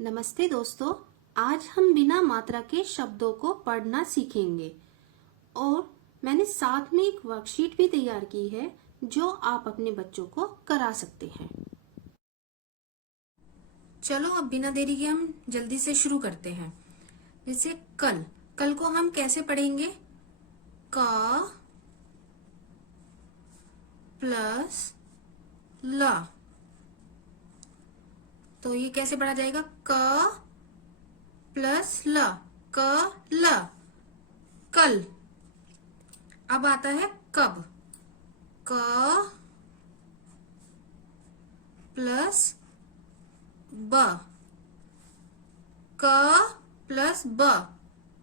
नमस्ते दोस्तों। आज हम बिना मात्रा के शब्दों को पढ़ना सीखेंगे और मैंने साथ में एक वर्कशीट भी तैयार की है जो आप अपने बच्चों को करा सकते हैं। चलो अब बिना देरी के हम जल्दी से शुरू करते हैं। जैसे कल कल को हम कैसे पढ़ेंगे? का प्लस ला। तो ये कैसे पढ़ा जाएगा? क प्लस ल, क ल, कल। अब आता है कब। क प्लस ब, क प्लस ब,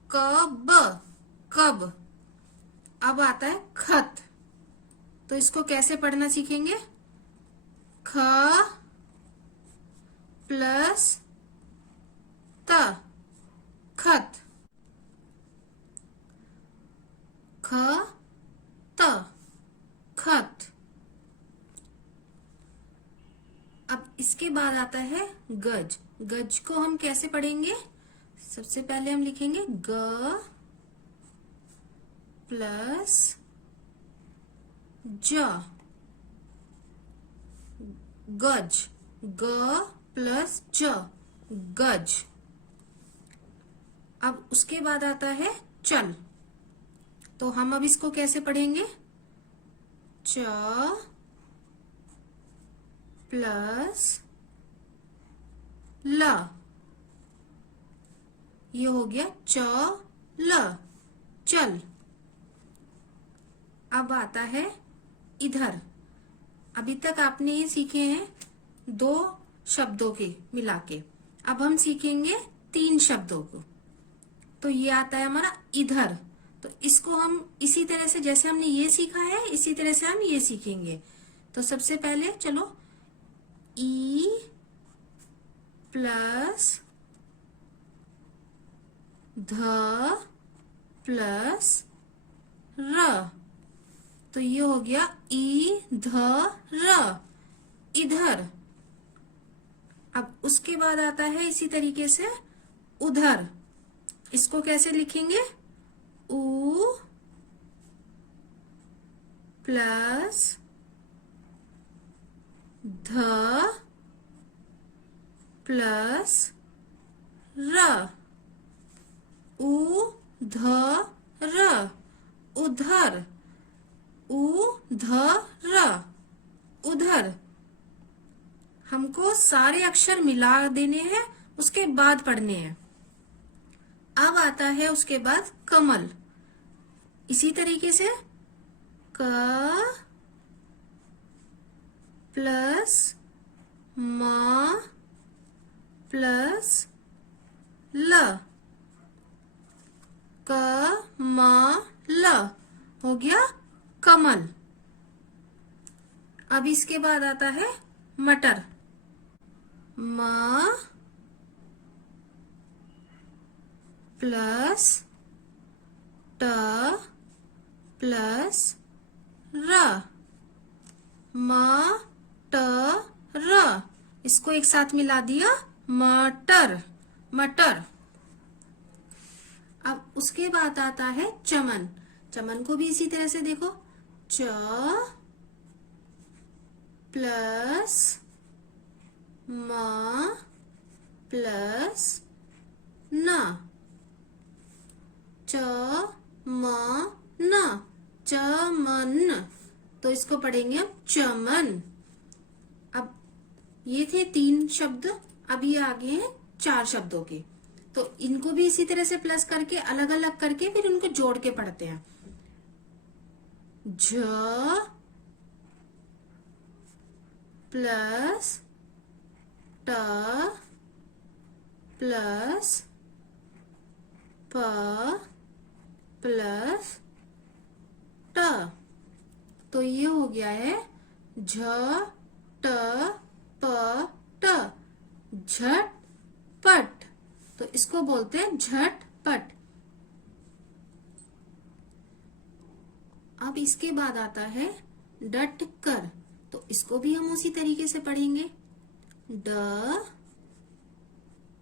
कब, कब। अब आता है खत। तो इसको कैसे पढ़ना सीखेंगे? ख प्लस त, खत। ख त, खत। अब इसके बाद आता है गज। गज को हम कैसे पढ़ेंगे? सबसे पहले हम लिखेंगे ग प्लस ज, गज। ग प्लस ज, गज। अब उसके बाद आता है चल। तो हम अब इसको कैसे पढ़ेंगे? च प्लस ल, ये हो गया च ल, चल। अब आता है इधर। अभी तक आपने ये सीखे हैं दो शब्दों के मिला के। अब हम सीखेंगे 3 शब्दों को। तो ये आता है हमारा इधर। तो इसको हम इसी तरह से, जैसे हमने ये सीखा है, इसी तरह से हम ये सीखेंगे। तो सबसे पहले चलो, ई प्लस ध प्लस र। तो ये हो गया ई ध र, इधर। अब उसके बाद आता है इसी तरीके से उधर। इसको कैसे लिखेंगे? उ प्लस ध प्लस र, उ ध र, उधर। उ ध र, उधर। हमको सारे अक्षर मिला देने हैं, उसके बाद पढ़ने हैं। अब आता है उसके बाद कमल। इसी तरीके से क प्लस म प्लस ल, क म ल, हो गया कमल। अब इसके बाद आता है मटर। म प्लस ट प्लस र, म ट र। इसको एक साथ मिला दिया, मटर, मटर। अब उसके बाद आता है चमन। चमन को भी इसी तरह से देखो, च प्लस म प्लस न, च म न, चमन। तो इसको पढ़ेंगे हम चमन। अब ये थे 3 शब्द। अब ये आगे हैं 4 शब्दों के। तो इनको भी इसी तरह से प्लस करके, अलग अलग करके, फिर उनको जोड़ के पढ़ते हैं। झ प्लस ट प्लस प प्लस ट। तो ये हो गया है झ ट प ट, झटपट। तो इसको बोलते हैं झटपट। अब इसके बाद आता है डट कर। तो इसको भी हम उसी तरीके से पढ़ेंगे। ड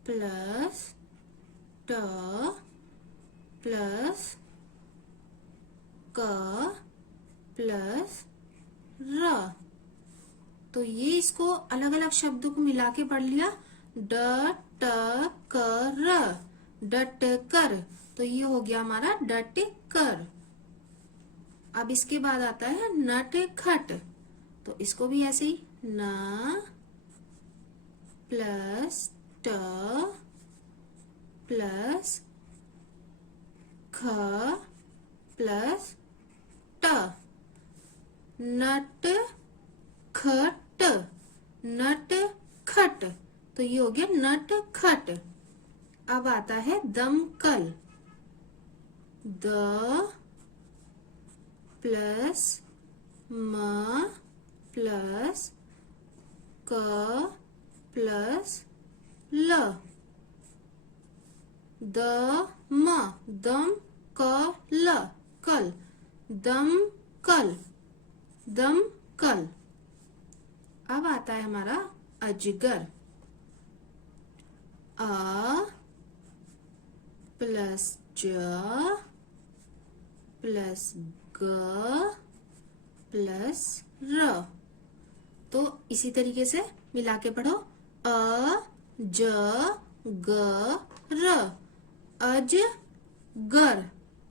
प्लस ट प्लस क प्लस र। तो ये इसको अलग अलग शब्दों को मिला के पढ़ लिया। ड ट क र, डट कर। तो ये हो गया हमारा डट कर। अब इसके बाद आता है नट खट। तो इसको भी ऐसे ही न प्लस ट प्लस ख प्लस ट, नट खट, नट खट। तो ये हो गया नट खट। अब आता है दमकल। द प्लस म प्लस क प्लस ल, द म दम क ल कल, दम कल, दम कल। अब आता है हमारा अजगर। अ प्लस ज प्लस ग प्लस र। तो इसी तरीके से मिला के पढ़ो। अ ज ग र, अज गर।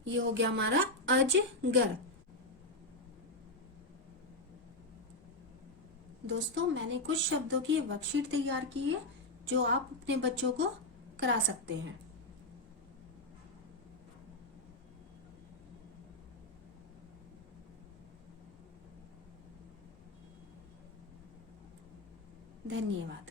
ये हो गया हमारा अजगर। दोस्तों, मैंने कुछ शब्दों की वर्कशीट तैयार की है जो आप अपने बच्चों को करा सकते हैं। धन्यवाद।